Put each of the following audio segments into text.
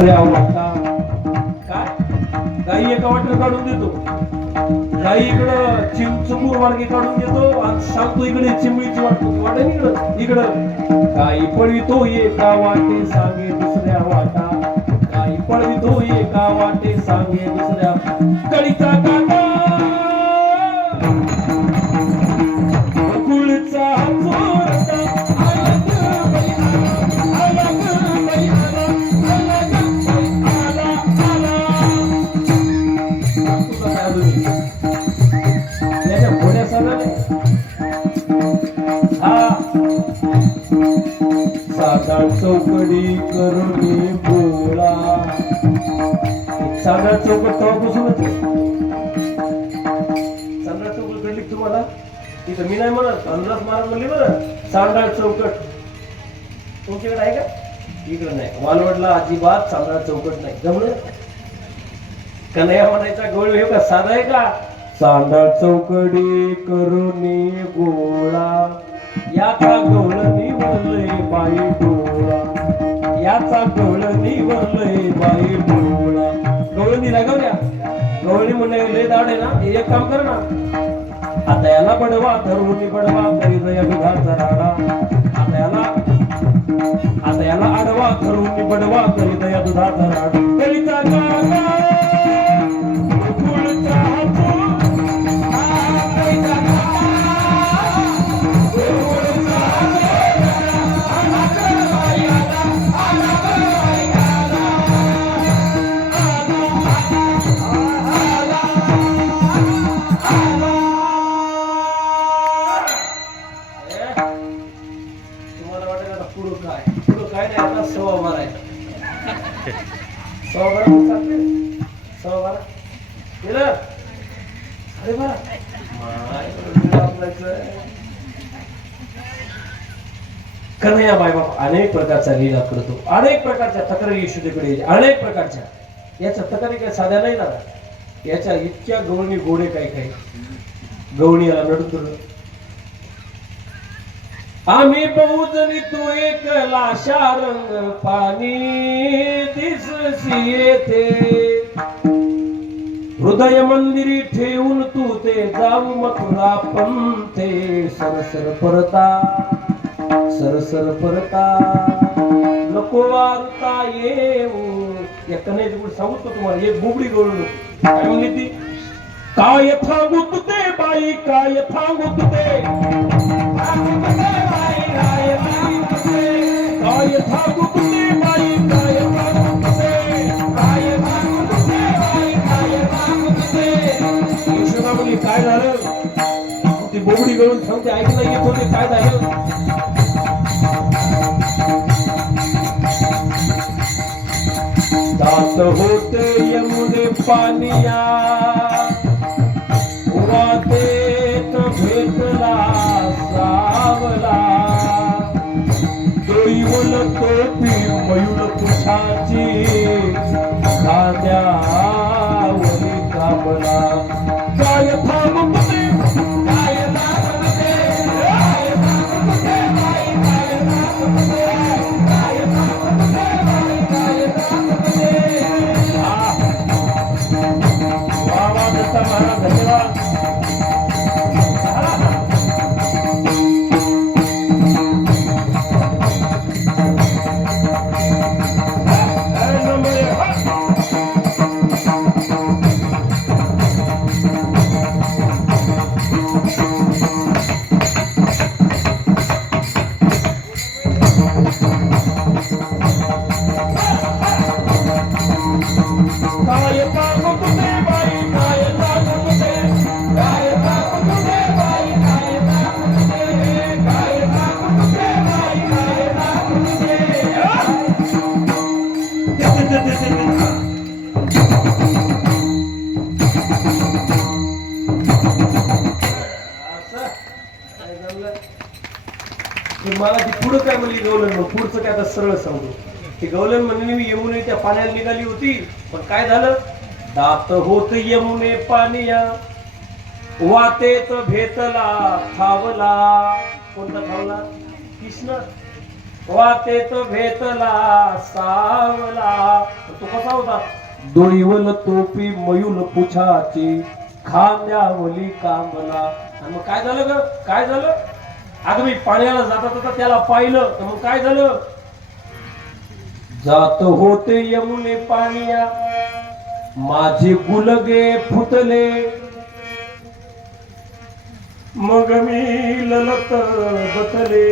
दुसऱ्या वाटा काय गाई एका वाटेला काढून देतो, गाई इकडं चिमचुमूर वाडगे काढून देतो आणि सांगतो इकडे चिमळीची वाटे इकडं गाई पळवितो एका वाटे सांगे दुसऱ्या वाटा, गाई पळवितो एका वाटे सांगे दुसऱ्या कळीचा काटा कुळचा चोरटा साधा चौकडी करून बोळा साधा चौकट तेव्हापासूनच सांडाळ चौकट घडली तुम्हाला तिथं मी नाही म्हणत अनुराग महाराज म्हणले बरं सांडाळ चौकट तुमच्याकडे आहे का इकडे नाही वालवडला अजिबात सांडाळ चौकट नाही जमलं कन्हैया म्हणायचा गोळ हे का साधा आहे का सांडाळ चौकडी करून गोळा याचा गवळ निवरलंय बाई डोळा, याचा गवळ निवरलंय बाई डोळा. गवळणी रागवल्या गवळणी म्हणले लय दाड आहे ना एक काम कर ना आता याला बडवा धरून बडवा तरी जया दुधाचा राडा, आता याला आडवा धरून बडवा तरी दया दुधाचा राडा कळीचा काटा कन्हैया बाई बाप अनेक प्रकारच्या लीला करतो, अनेक प्रकारच्या तक्रारी यशोदेकडे अनेक प्रकारच्या याच्या तक्रारी काही साध्या नाही ना याच्या इतक्या गवळणी गोडे काही गवळणी याला नडतो आम्ही बहुजनी तू एक लाशा रंग पाणी दिससी येते हृदय मंदिरी ठेवून तू ते जाऊ मथुरा पंथे सरसर परता नको वारता येऊ या कन्हैयाची गोष्ट सांगू का तुम्हाला एक बुबडी गवळण काय म्हणली ती काय थांबूत ते बाई काय थांबूत ते काय थांबूत ते बाई काय थांबूत ते यशोदा म्हणली काय झालं ती बोबडी गळून सांगते ऐकलं येत होते काय झालं दात होते यमुने पानिया वाटेत भेटला सावला दैवल टोपी मयूर तुझाची खाद्यावरी काबला काय थांबते काय थांबते धन्यवाद मला ती पुढं काय म्हणली गवलन पुढचं काय आता सरळ सांगू ती गवलन म्हणली मी यमुने त्या पाण्याला निघाली होती पण काय झालं दात होत यमुने पानिया वाटेत भेटला थावला कोणता थावला कृष्ण वाटेत भेटला सावला कसा होता? डोईवल टोपी मयूल पुछाची खांद्यावली कांबला. आणि मग काय झालं ग? काय झालं? अगं मी पाण्याला जाता जाता त्याला पाहिलं तर मग काय झालं? जात होते यमुने पाणीया माझे गुलगे फुटले मग मी ललत बतले.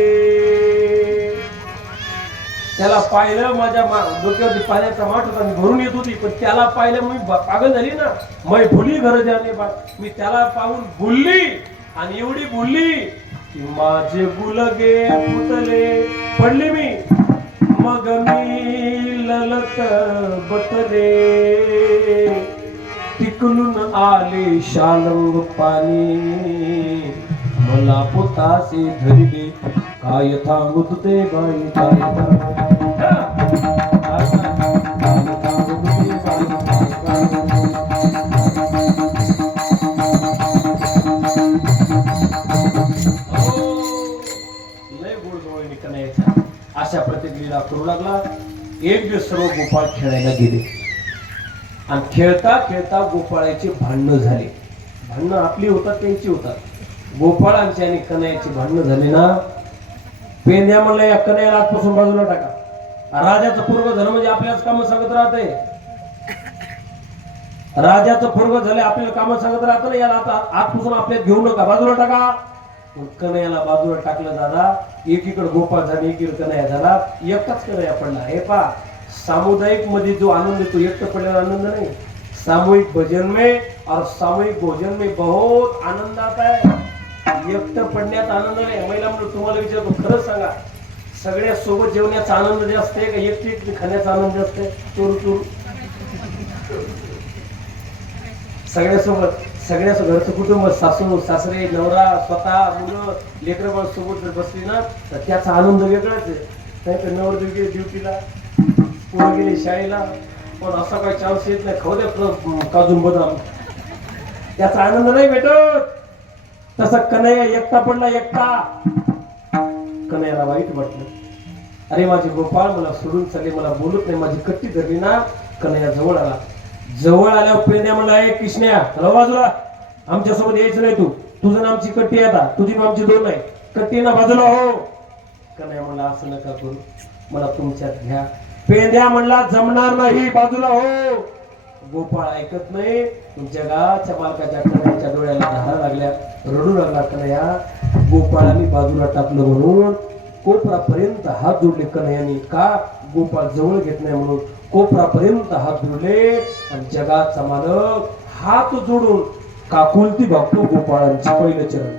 त्याला पाहिलं माझ्या डोक्यावरती पाण्याचा माठ होता मी भरून येत होती पण त्याला पाहिलं मी पागल झाली ना. मै भुली घर जाणे बा. मी त्याला पाहून बोलली आणि एवढी बोलली की माझे गुलगे फुटले पडली मी मग मी ललत बतले. तिकलून आले शालंग पाणी मला पोतासे धरले काय थांबत ते बाई काय अशा प्रतिक्रिया करू लागला. एक दिवस सर्व गोपाळ खेळायला गेले आणि खेळता खेळता गोपाळाची भांडणं झाली. भांडणं आपली होतात त्यांची होतात. गोपाळांची आणि कन्हैयाची भांडणं झाली ना. पेंद्या म्हणलं या कन्हैयाला आजपासून बाजूला टाका. राजाचं पूर्व झालं म्हणजे आपल्याच काम सांगत राहते. राजाचं पूर्व झाले आपल्याला काम सांगत राहत ना. याला आता आजपासून आपल्याला घेऊ नका बाजूला टाका. कन्हैयाला बाजूला टाकलं दादा. एकीकडे गोपाळ झाले एकीकडे कन्हैया झाला. एकटाच कन्हैया पडला. हे पा सामुदायिक मध्ये जो आनंद येतो एकटं पडलेला आनंद नाही. सामूहिक भजन में और सामूहिक भोजन में बहुत आनंद आता है. एकटं पडण्यात आनंद नाही. महिला म्हणून तुम्हाला विचारतो खरंच सांगा सगळ्या सोबत जेवण्याचा आनंद जास्त आहे का एकटी एकटी खाण्याचा आनंद जास्त आहे? चोरू चोरू सगळ्यासोबत सगळ्या घरचं कुटुंब सासू सासरे नवरा स्वतः मुलं लेकरं बाळ सोबत जर बसली ना तर त्याचा आनंद वेगळाच आहे. नाही तर नवरदेव गेले ड्युटीला पोरं गेले शाळेला पण असा काही चान्स येत नाही खाऊ द्या काजून बदाम त्याचा आनंद नाही भेटत. तसा कन्हैया एकटा पडला एकटा. कन्हैयाला वाईट वाटलं. अरे माझे गोपाळ मला सोडून चालले मला बोलत नाही. माझी कट्टी धरली ना. कन्हैया जवळ आला. जवळ आल्यावर पेंद्या म्हणला एक किशन्या चला बाजूला आमच्या सोबत यायचं नाही. तुझं ना आमची कट्टी आता तुझी ना आमची दोन नाही कट्टी ना बाजूला हो. कन्हैया म्हणला असं नका करू मला तुमच्यात घ्या. पेंद्या म्हणला जमणार नाही बाजूला हो. गोपाळ ऐकत नाही. जगाच्या मालकाच्या कन्हैयाच्या डोळ्याला धारा लागल्या. रडू लागला कन्हैया. गोपाळाने बाजूला टाकलं म्हणून कोपरापर्यंत हात जोडले कन्हैयाने. का? गोपाळ जवळ घेत नाही म्हणून कोपरापर्यंत हात जोडले आणि जगाचा मालक हात जोडून काकुलती बघतो गोपाळांचे पहिलं चरण.